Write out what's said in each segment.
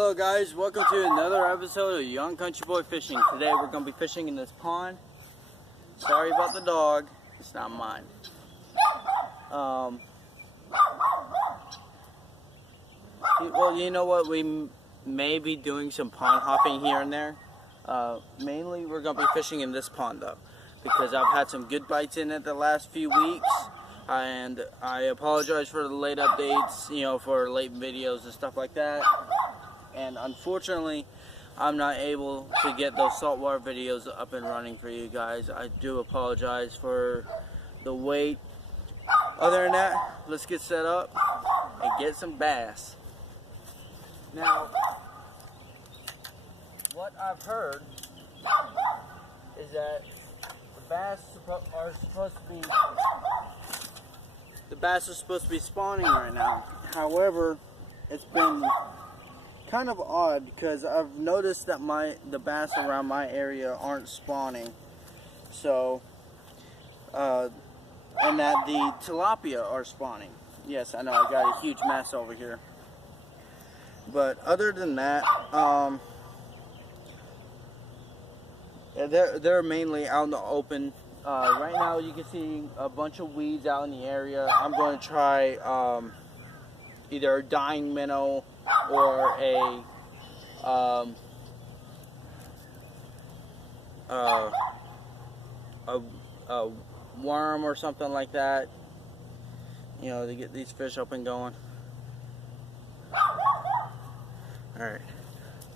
Hello guys, welcome to another episode of Young Country Boy Fishing. Today we're going to be fishing in this pond. Sorry about the dog, it's not mine. Well, you know what, we may be doing some pond hopping here and there. Mainly we're going to be fishing in this pond though, because I've had some good bites in it the last few weeks. And I apologize for the late updates, for late videos and stuff like that. And unfortunately, I'm not able to get those saltwater videos up and running for you guys. I do apologize for the wait. Other than that, let's get set up and get some bass. Now, what I've heard is that the bass are supposed to be spawning right now. However, it's been kind of odd because I've noticed that the bass around my area aren't spawning. So, and that the tilapia are spawning. Yes, I know, I got a huge mess over here. But other than that, they're mainly out in the open. Right now you can see a bunch of weeds out in the area. I'm going to try either a dying minnow or a worm or something like that, to get these fish up and going. Alright,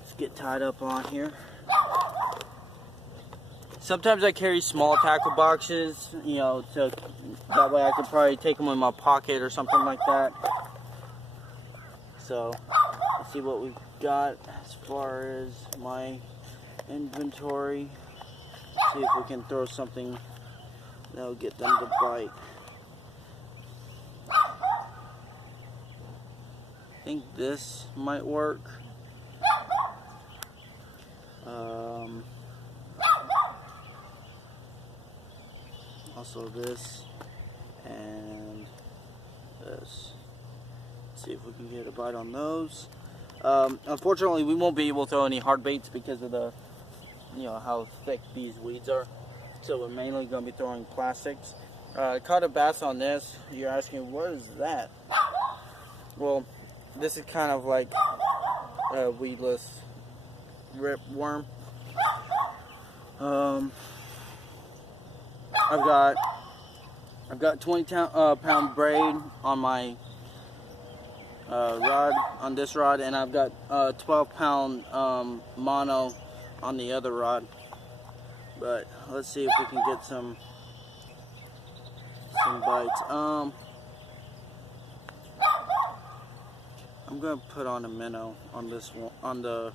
let's get tied up on here. Sometimes I carry small tackle boxes, so that way I could probably take them in my pocket or something like that. So, let's see what we've got as far as my inventory. See if we can throw something that'll get them to bite. I think this might work. Also this and this. Let's see if we can get a bite on those. Unfortunately, we won't be able to throw any hard baits because of the, how thick these weeds are. So we're mainly going to be throwing plastics. Caught a bass on this. You're asking, what is that? Well, this is kind of like a weedless rip worm. I've got 20-pound braid on my rod, on this rod, and I've got 12-pound mono on the other rod. But let's see if we can get some bites. I'm gonna put on a minnow on this one, on the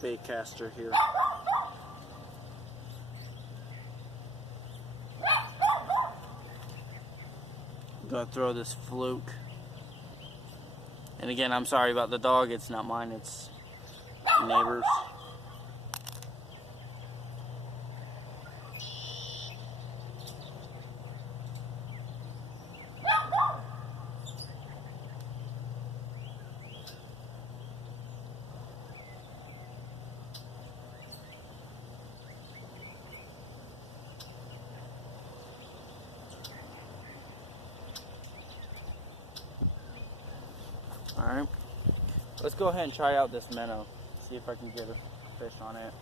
bait caster here. I'm gonna throw this fluke. And again, I'm sorry about the dog. It's not mine. It's neighbor's. Alright, let's go ahead and try out this minnow, see if I can get a fish on it.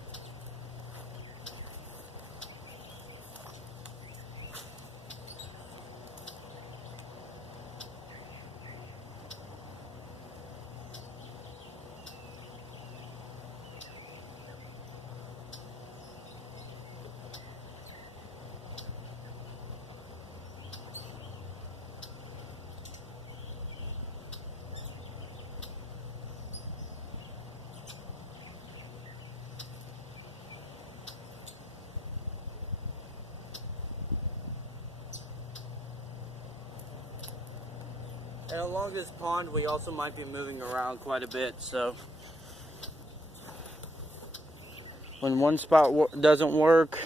And along this pond, we also might be moving around quite a bit, so when one spot doesn't work,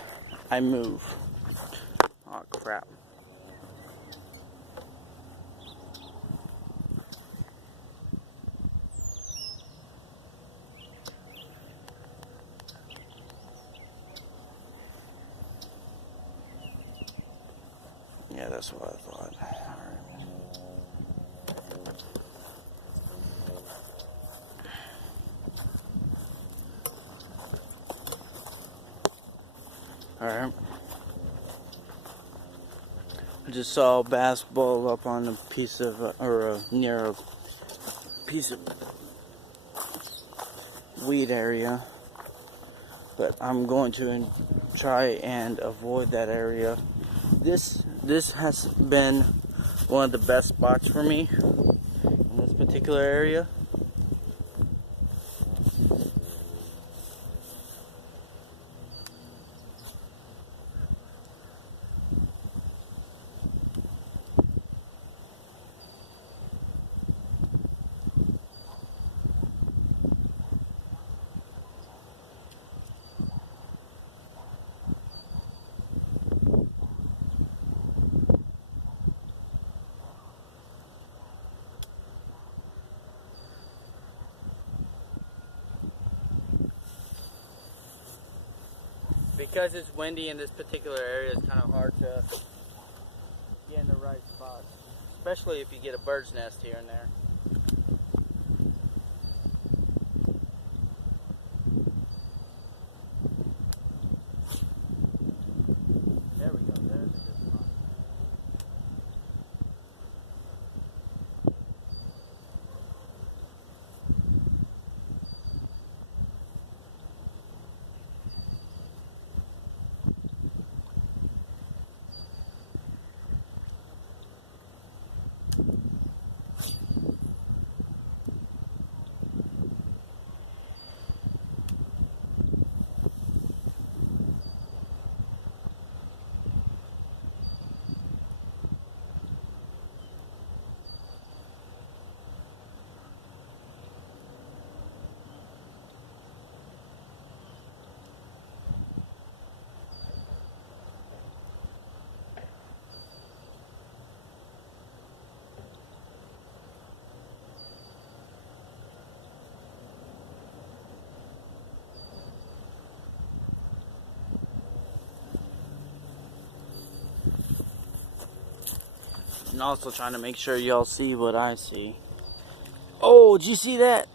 I move. Oh crap. Yeah, that's what I thought. Alright. I just saw a bass bowl up on a piece of, near a piece of weed area. But I'm going to try and avoid that area. This has been one of the best spots for me in this particular area. Because it's windy in this particular area, it's kind of hard to get in the right spot, especially if you get a bird's nest here and there. There we go, there's a good spot. And also trying to make sure y'all see what I see. Oh, did you see that?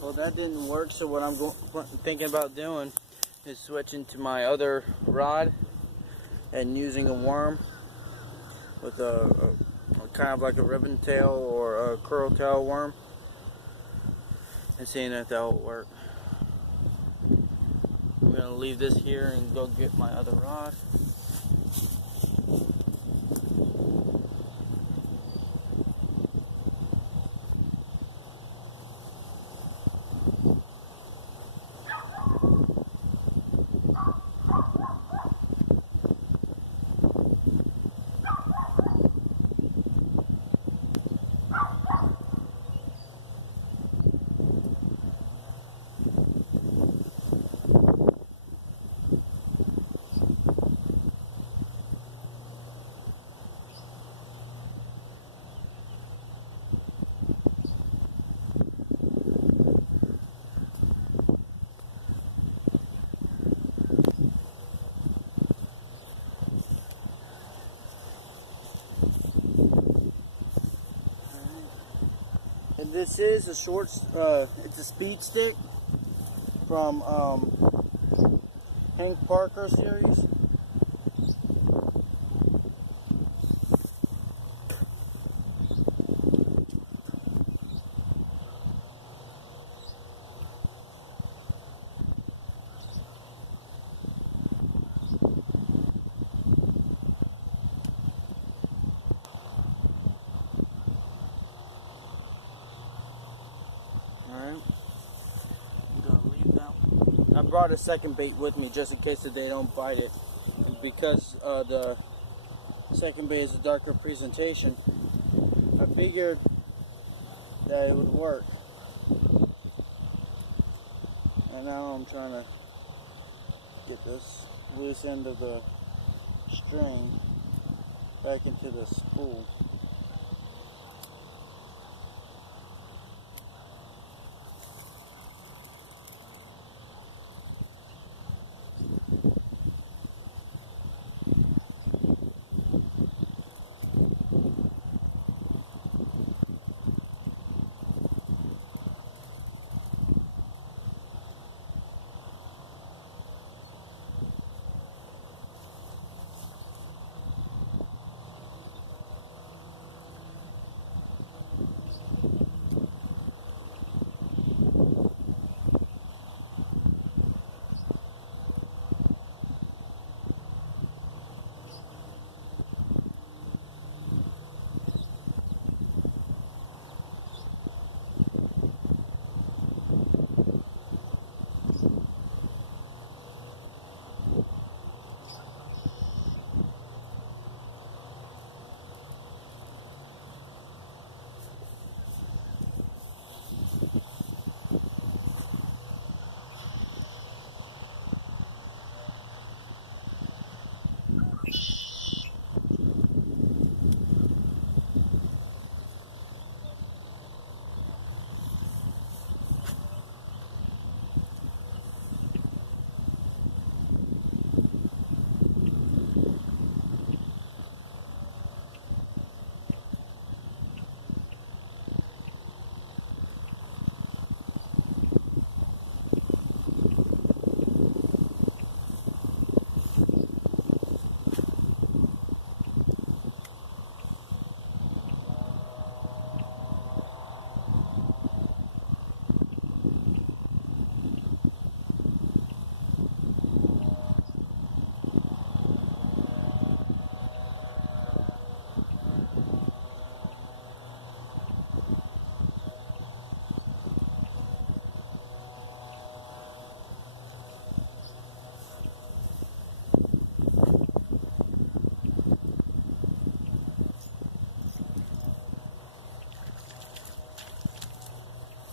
Well, that didn't work, so what I'm thinking about doing is switching to my other rod and using a worm with a kind of like a ribbon tail or a curl tail worm and seeing if that will work. I'm going to leave this here and go get my other rod. And this is a short, it's a speed stick from Hank Parker series. Alright, I'm gonna leave that one. I brought a second bait with me just in case that they don't bite it. And because the second bait is a darker presentation, I figured that it would work. And now I'm trying to get this loose end of the string back into the spool.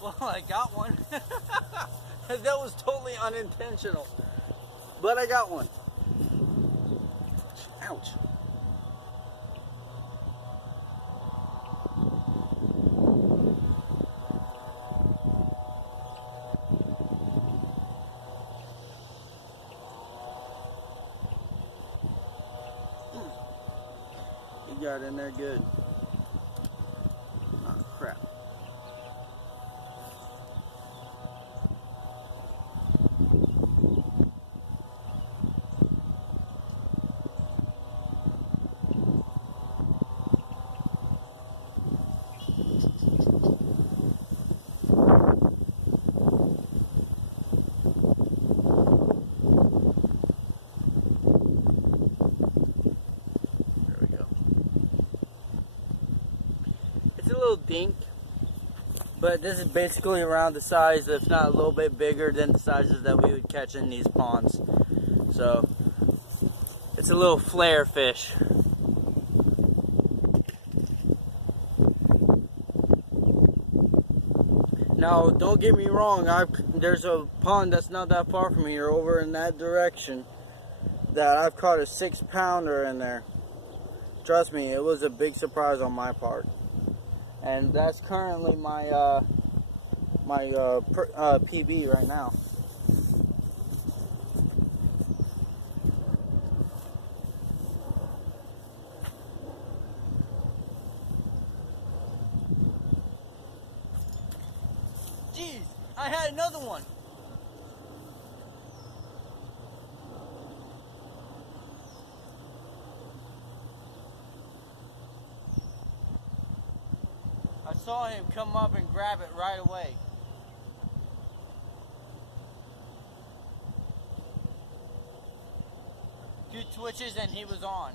Well, I got one. That was totally unintentional. But I got one. Ouch. He got in there good. Oh, crap. It's a little dink, but this is basically around the size, if not a little bit bigger than the sizes that we would catch in these ponds. So it's a little flare fish. Now, don't get me wrong, there's a pond that's not that far from here, over in that direction, that I've caught a 6-pounder in there. Trust me, it was a big surprise on my part. And that's currently my PB right now. Jeez, I had another one. I saw him come up and grab it right away. Two twitches and he was on.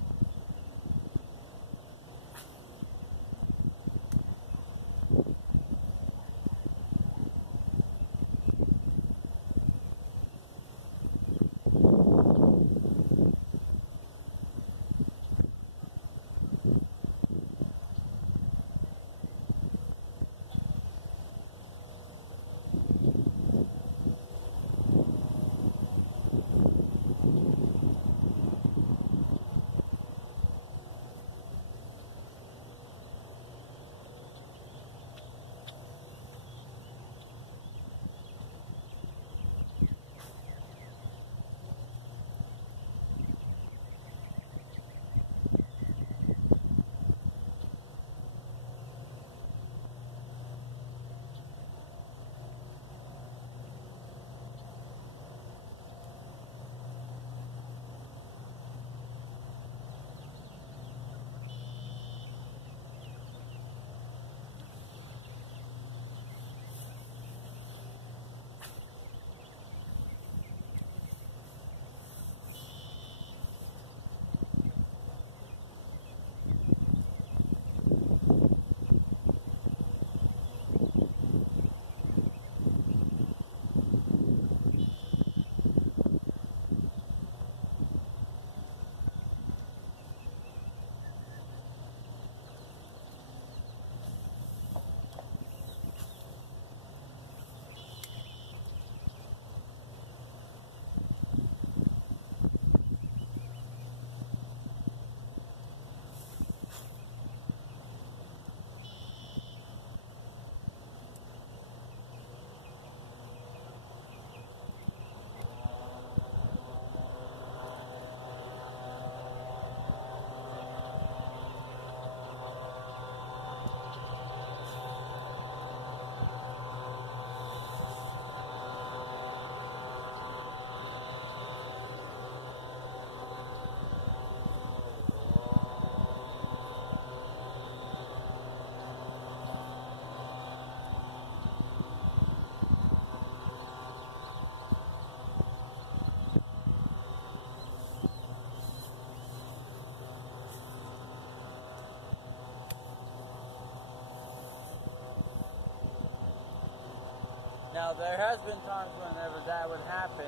Now, there has been times whenever that would happen,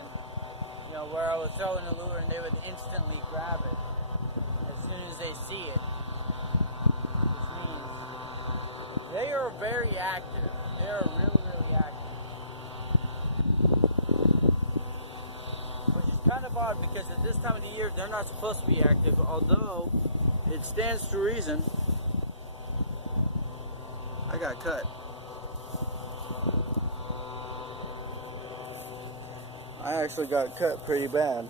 you know, where I was throwing a lure and they would instantly grab it as soon as they see it, which means they are very active. They are really, really kind of odd because at this time of the year they're not supposed to be active, although it stands to reason. I got cut. I actually got cut pretty bad.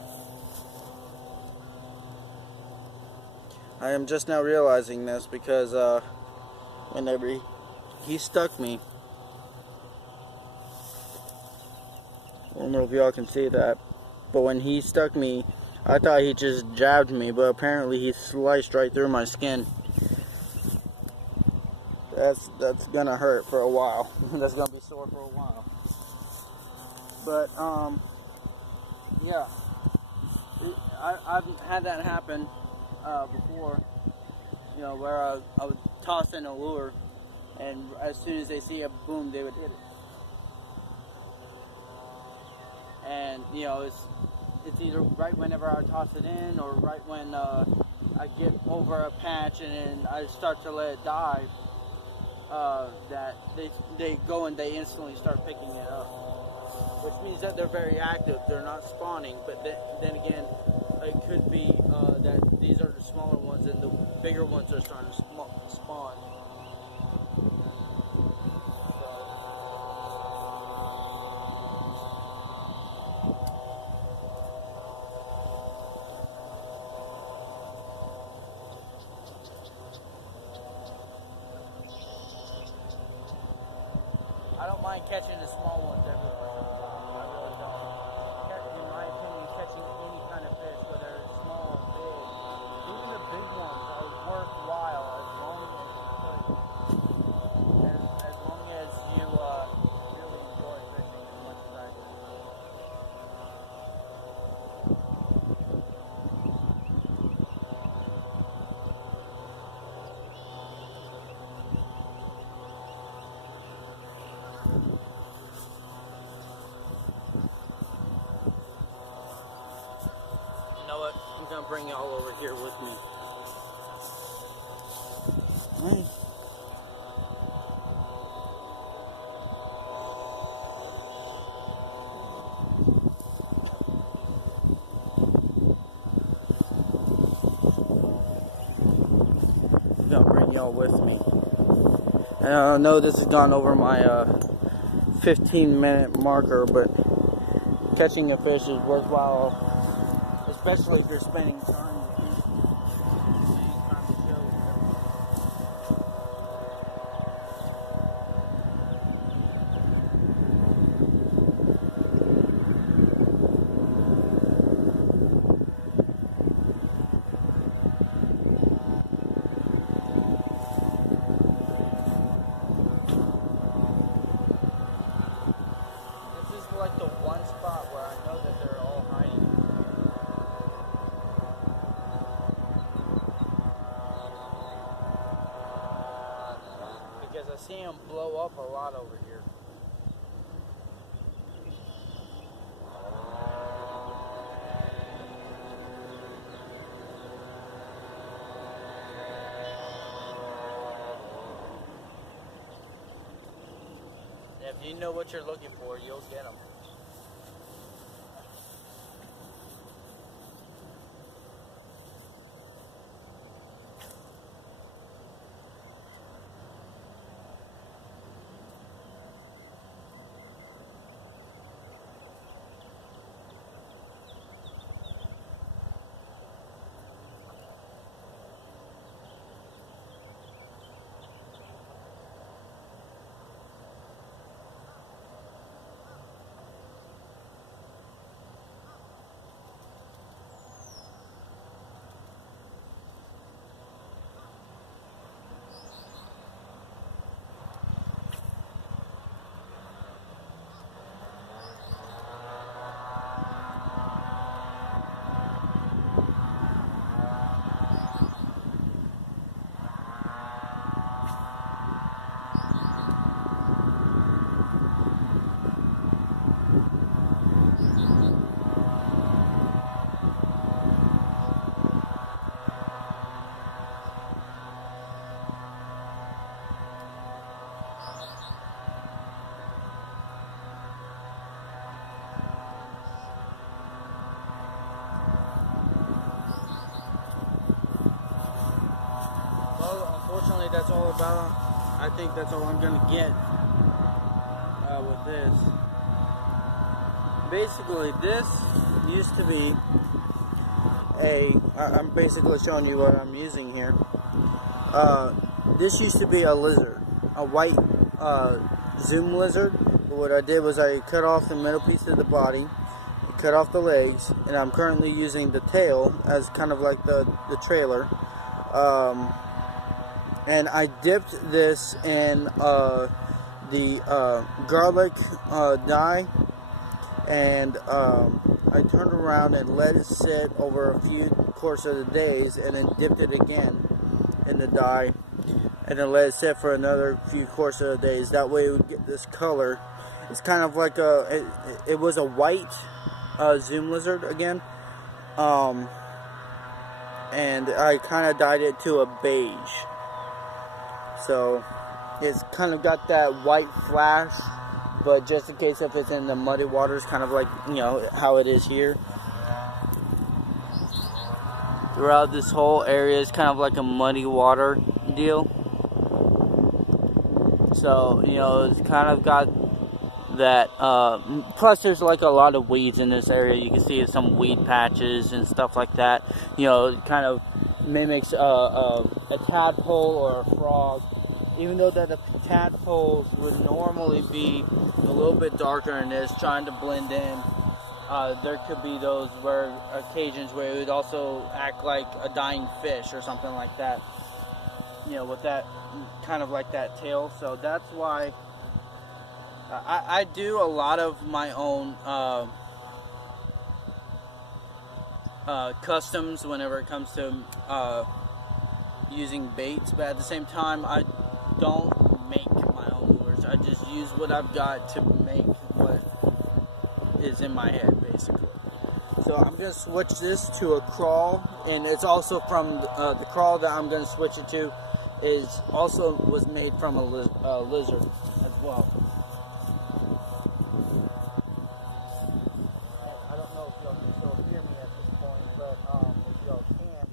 I am just now realizing this because whenever he stuck me, I don't know if y'all can see that, but when he stuck me, I thought he just jabbed me, but apparently he sliced right through my skin. That's gonna hurt for a while. That's gonna be sore for a while. But yeah, I've had that happen before. You know, where I would toss in a lure, and as soon as they see a boom, they would hit it. And you know, it's either right whenever I toss it in, or right when I get over a patch and then I start to let it dive. That they go and they instantly start picking it up, which means that they're very active. They're not spawning, but then again, it could be that these are the smaller ones and the bigger ones are starting to spawn. I don't mind catching the small ones every once in a while. I really don't. In my opinion, catching any kind of fish, whether it's small or big, even the big ones are worthwhile as long as you really enjoy fishing as much as I do. You know what? I'm gonna bring y'all over here with me. Alright. I'm gonna bring y'all with me. And I know this has gone over my 15-minute marker, but catching a fish is worthwhile, especially if you're spending time with people. Time to chill with everyone. This is like the one spot where I know that they're all hiding. Because I see them blow up a lot over here. If you know what you're looking for, you'll get them. currently that's all about. I think that's all I'm gonna get with this. Basically, this used to be I'm basically showing you what I'm using here. This used to be a lizard, a white zoom lizard. But what I did was I cut off the middle piece of the body, cut off the legs, and I'm currently using the tail as kind of like the trailer. And I dipped this in the garlic dye, and I turned around and let it sit over a few course of the days, and then dipped it again in the dye, and then let it sit for another few course of the days. That way we would get this color. It's kind of like it was a white zoom lizard again, and I kind of dyed it to a beige. So it's kind of got that white flash, but just in case if it's in the muddy waters, kind of like, you know, how it is here. Throughout this whole area is kind of like a muddy water deal. So, you know, it's kind of got that, plus there's like a lot of weeds in this area. You can see some weed patches and stuff like that. You know, it kind of mimics a tadpole or a frog. Even though that the tadpoles would normally be a little bit darker than this, trying to blend in, there could be those occasions where it would also act like a dying fish or something like that. You know, with that kind of like that tail. So that's why I do a lot of my own customs whenever it comes to using baits, but at the same time I don't make my own lures. I just use what I've got to make what is in my head, basically. So I'm going to switch this to a crawl, and it's also from the crawl that I'm going to switch it to was made from a lizard as well. And I don't know if y'all can still hear me at this point, but if y'all can,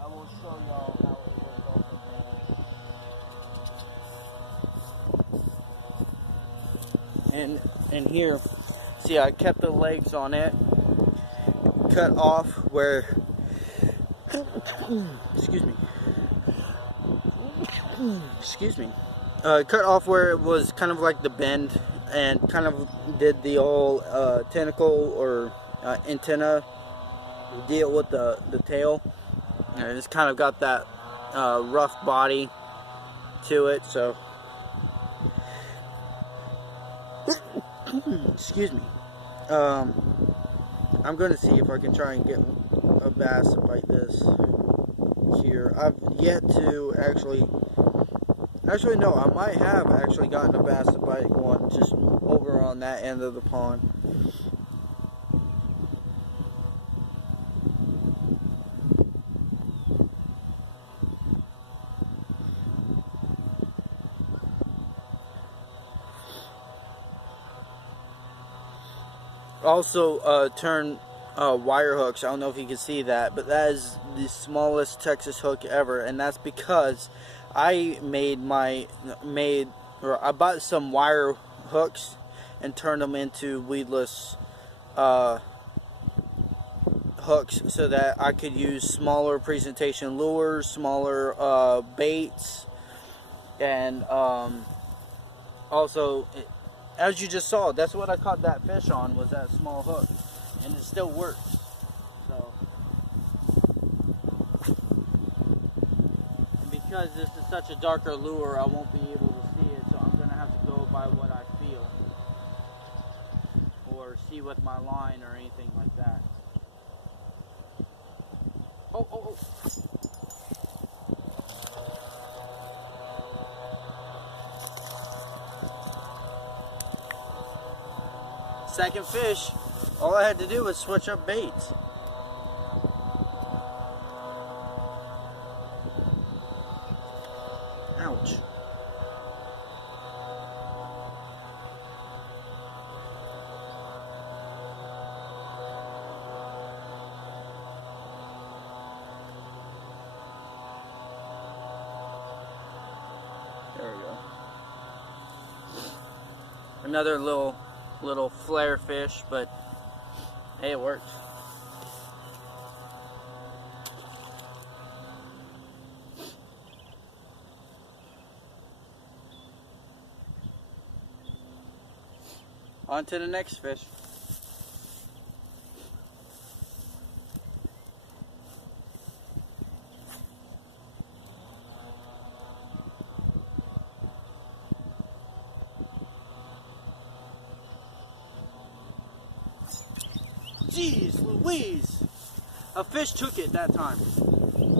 I will show y'all how it works also. And here, see, I kept the legs on it, cut off where, cut off where it was kind of like the bend, and kind of did the old tentacle or antenna deal with the tail. And it's kind of got that rough body to it, so excuse me. I'm going to see if I can try and get a bass to bite this here. I've yet to actually no, I might have actually gotten a bass to bite one just over on that end of the pond. Also turn wire hooks. I don't know if you can see that, but that is the smallest Texas hook ever, and that's because I I bought some wire hooks and turned them into weedless hooks so that I could use smaller presentation lures, smaller baits, and also, as you just saw, that's what I caught that fish on, was that small hook, and it still works. So, and because this is such a darker lure, I won't be able to see it, so I'm going to have to go by what I feel, or see with my line or anything like that. Oh. Second fish, all I had to do was switch up baits. Ouch. Another little flare fish, but hey, it worked. On to the next fish. Jeez Louise! A fish took it that time.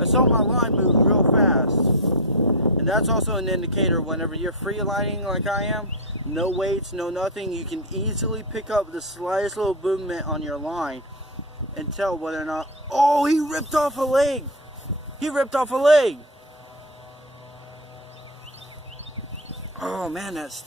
I saw my line move real fast. And that's also an indicator whenever you're free lining like I am, no weights, no nothing, you can easily pick up the slightest little movement on your line and tell whether or not, oh, he ripped off a leg. He ripped off a leg. Oh man, that's